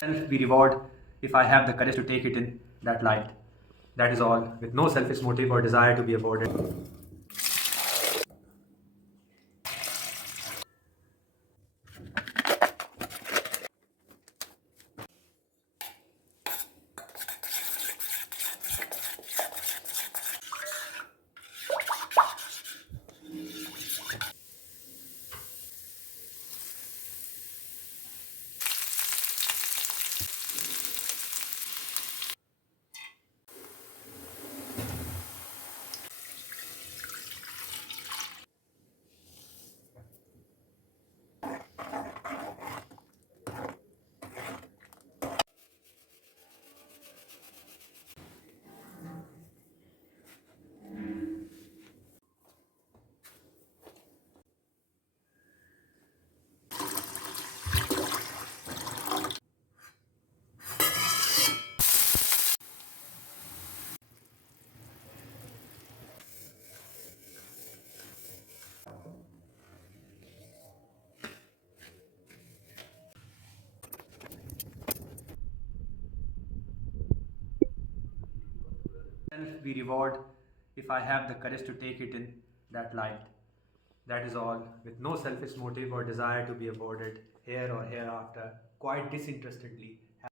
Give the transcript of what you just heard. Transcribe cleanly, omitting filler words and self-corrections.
Be reward if I have the courage to take it in that light. That is all, with no selfish motive or desire to be awarded. Be reward if I have the courage to take it in that light. That is all, with no selfish motive or desire to be awarded here or hereafter, quite disinterestedly.